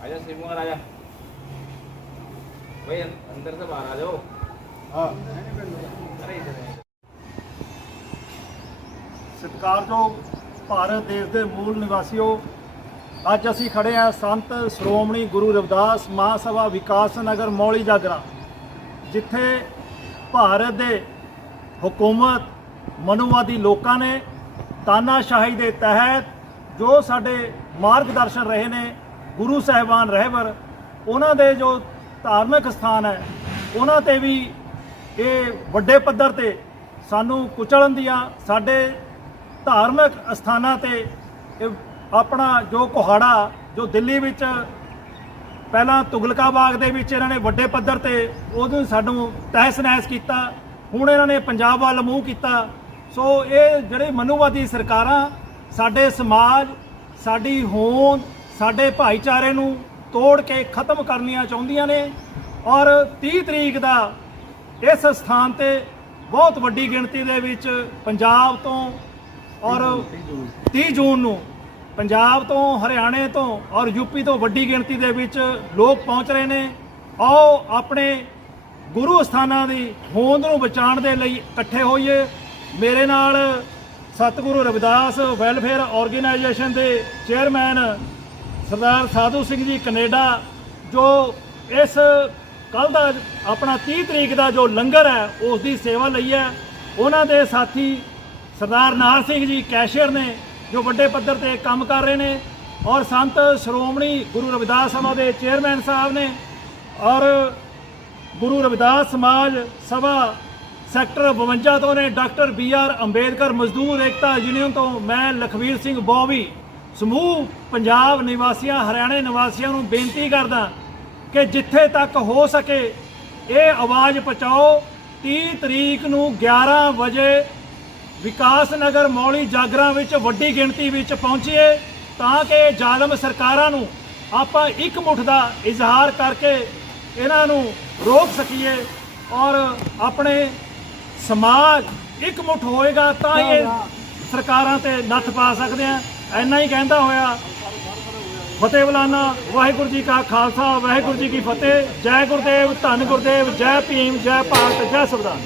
आजा सिमू आ जा भाई अंदर से बाहर आ जाओ ਹਾਂ अरे इधर है ਸਤਿਕਾਰਯੋਗ ਭਾਰਤ ਦੇਸ਼ ਦੇ ਮੂਲ ਨਿਵਾਸੀਓ ਅੱਜ ਅਸੀਂ ਖੜੇ ਹਾਂ ਸੰਤ ਸ਼੍ਰੋਮਣੀ ਗੁਰੂ ਰਵਿਦਾਸ ਮਹਾਸਭਾ ਵਿਕਾਸ ਨਗਰ ਮੌਲੀ ਜਾਗਰਾ ਜਿੱਥੇ ਭਾਰਤ ਦੇ ਹਕੂਮਤ ਮਨੂਵਾਦੀ ਲੋਕਾਂ ਨੇ ਤਾਨਾਸ਼ਾਹੀ ਦੇ ਤਹਿਤ ਜੋ ਸਾਡੇ ਮਾਰਗਦਰਸ਼ਨ ਰਹੇ ਨੇ ਗੁਰੂ ਸਾਹਿਬਾਨ ਰਹਿਬਰ, ਉਹਨਾਂ ਦੇ ਜੋ ਧਾਰਮਿਕ ਸਥਾਨ ਹੈ, ਉਹਨਾਂ ਤੇ ਵੀ ਇਹ ਵੱਡੇ ਪੱਧਰ ਤੇ ਸਾਨੂੰ ਕੁਚਲਣ ਦੀਆਂ, ਸਾਡੇ ਧਾਰਮਿਕ ਅਸਥਾਨਾਂ ਤੇ ਇਹ ਆਪਣਾ ਜੋ ਕੁਹਾੜਾ, ਜੋ ਦਿੱਲੀ ਵਿੱਚ ਪਹਿਲਾਂ ਤੁਗਲਕਾ ਬਾਗ ਦੇ ਵਿੱਚ ਇਹਨਾਂ ਨੇ ਵੱਡੇ ਪੱਧਰ ਤੇ ਉਹਨੂੰ ਸਾਨੂੰ ਤਹਿਸ ਨਹਿਸ ਕੀਤਾ, ਹੁਣ ਇਹਨਾਂ ਨੇ ਪੰਜਾਬ ਵੱਲ ਮੂੰਹ ਕੀਤਾ। ਸੋ ਇਹ ਜਿਹੜੇ ਮਨੁਵਾਦੀ ਸਰਕਾਰਾਂ, ਸਾਡੇ ਸਮਾਜ, ਸਾਡੀ ਹੋਂਦ ਸਾਡੇ ਭਾਈਚਾਰੇ ਨੂੰ ਤੋੜ ਕੇ ਖਤਮ ਕਰਨੀਆਂ ਚਾਹੁੰਦੀਆਂ ਨੇ ਔਰ 30 ਤਰੀਕ ਦਾ ਇਸ ਸਥਾਨ ਤੇ ਬਹੁਤ ਵੱਡੀ ਗਿਣਤੀ ਦੇ ਵਿੱਚ ਪੰਜਾਬ ਤੋਂ ਔਰ 30 ਜੂਨ ਨੂੰ ਪੰਜਾਬ ਤੋਂ, ਹਰਿਆਣੇ ਤੋਂ ਔਰ ਯੂਪੀ ਤੋਂ ਵੱਡੀ ਗਿਣਤੀ ਦੇ ਵਿੱਚ ਲੋਕ ਪਹੁੰਚ ਰਹੇ ਨੇ। ਆਓ ਆਪਣੇ ਗੁਰੂ ਸਥਾਨਾਂ ਦੀ ਹੋਂਦ ਨੂੰ ਬਚਾਉਣ ਦੇ ਲਈ ਇਕੱਠੇ ਹੋਈਏ। ਮੇਰੇ ਨਾਲ ਸਤਿਗੁਰੂ ਰਵਿਦਾਸ ਵੈਲਫੇਅਰ ਆਰਗੇਨਾਈਜੇਸ਼ਨ ਦੇ ਚੇਅਰਮੈਨ ਸਰਦਾਰ ਸਾਧੂ ਸਿੰਘ ਜੀ ਕੈਨੇਡਾ, ਜੋ ਇਸ ਕੱਲ ਦਾ ਆਪਣਾ 30 ਤਰੀਕ ਦਾ ਜੋ ਲੰਗਰ ਹੈ ਉਸ ਦੀ ਸੇਵਾ ਲਈ ਹੈ। ਉਹਨਾਂ ਦੇ ਸਾਥੀ ਸਰਦਾਰ ਨਾਰ ਸਿੰਘ ਜੀ ਕੈਸ਼ੀਅਰ ਨੇ, ਜੋ ਵੱਡੇ ਪੱਧਰ ਤੇ ਕੰਮ ਕਰ ਰਹੇ ਨੇ ਔਰ ਸੰਤ ਸ਼੍ਰੋਮਣੀ ਗੁਰੂ ਰਵਿਦਾਸ ਸਭਾ ਦੇ ਚੇਅਰਮੈਨ ਸਾਹਿਬ ਨੇ ਔਰ ਗੁਰੂ ਰਵਿਦਾਸ ਸਮਾਜ ਸਭਾ ਸੈਕਟਰ 52 ਤੋਂ ਨੇ, ਡਾਕਟਰ ਬੀ ਆਰ ਅੰਬੇਦਕਰ ਮਜ਼ਦੂਰ ਏਕਤਾ ਯੂਨੀਅਨ ਤੋਂ ਮੈਂ ਲਖਵੀਰ ਸਿੰਘ ਬੋਵੀ। ਸਮੂਹ ਪੰਜਾਬ ਨਿਵਾਸੀਆਂ ਹਰਿਆਣੇ ਨਿਵਾਸੀਆਂ ਨੂੰ ਬੇਨਤੀ ਕਰਦਾ ਕਿ ਜਿੱਥੇ ਤੱਕ ਹੋ ਸਕੇ ਇਹ ਆਵਾਜ਼ ਪਹੁੰਚਾਓ। 30 ਤਰੀਕ ਨੂੰ 11 ਵਜੇ ਵਿਕਾਸ ਨਗਰ ਮੌਲੀ ਜਾਗਰਾਂ ਵਿੱਚ ਵੱਡੀ ਗਿਣਤੀ ਵਿੱਚ ਪਹੁੰਚੀਏ ਤਾਂ ਕਿ ਜ਼ਾਲਮ ਸਰਕਾਰਾਂ ਨੂੰ ਆਪਾਂ ਇੱਕ ਮੁੱਠ ਦਾ ਇਜ਼ਹਾਰ ਕਰਕੇ ਇਹਨਾਂ ਨੂੰ ਰੋਕ ਸਕੀਏ ਔਰ ਆਪਣੇ ਸਮਾਜ ਇੱਕ ਮੁੱਠ ਹੋਏਗਾ ਤਾਂ ਇਹ ਸਰਕਾਰਾਂ ਤੇ ਨੱਥ ਪਾ ਸਕਦੇ ਆ। ਐਨਾ ਹੀ ਕਹਿੰਦਾ ਹੋਇਆ, ਫਤਿਹ ਬੁਲਾਨਾ, ਵਾਹਿਗੁਰੂ ਜੀ ਕਾ ਖਾਲਸਾ, ਵਾਹਿਗੁਰੂ ਜੀ ਕੀ ਫਤਿਹ, ਜੈ ਗੁਰਦੇਵ, ਧੰਨ ਗੁਰਦੇਵ, ਜੈ ਭੀਮ, ਜੈ ਭਾਰਤ, ਜੈ ਸੰਵਿਧਾਨ